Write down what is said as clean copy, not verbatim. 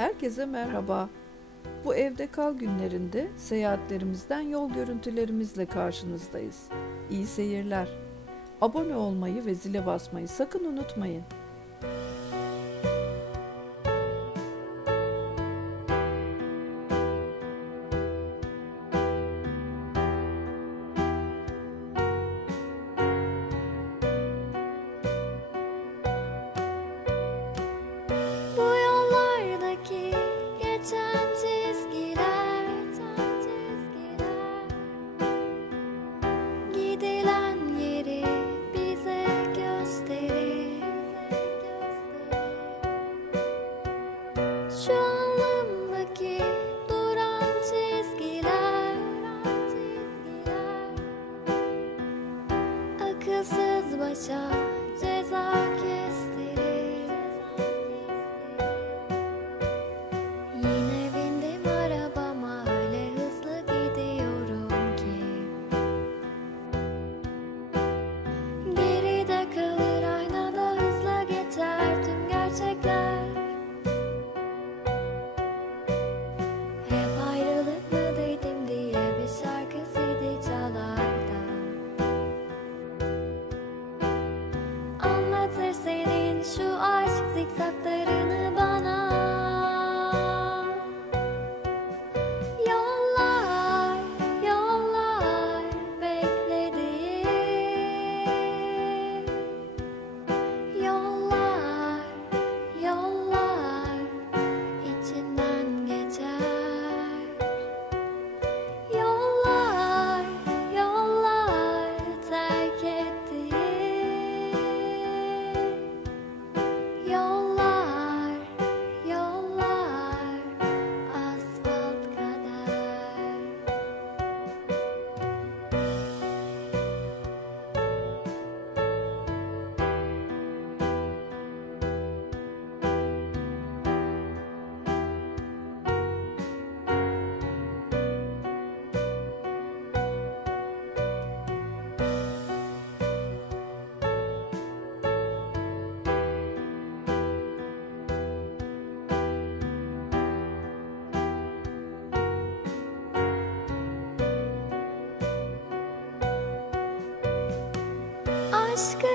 Herkese merhaba. Bu evde kal günlerinde seyahatlerimizden yol görüntülerimizle karşınızdayız. İyi seyirler. Abone olmayı ve zile basmayı sakın unutmayın. Bu yollardaki geçen çizgiler, gidilen yeri bize gösterir. Şu anlamdaki duran çizgiler, akılsız başa ceza kestirir. Yine bindim arabama, öyle hızlı gidiyorum ki geride kalır aynada, hızla geçer tüm gerçekler. Hep ayrılık mı dedim diye bir şarkı CD çalar da anlatır senin şu aşk zikzaklarını bana. Yollar, yollar beklediğim, yollar, yollar içinden geçer. Yollar, yollar terk ettiğim, yollar, yollar asfalt kadar. Aşkı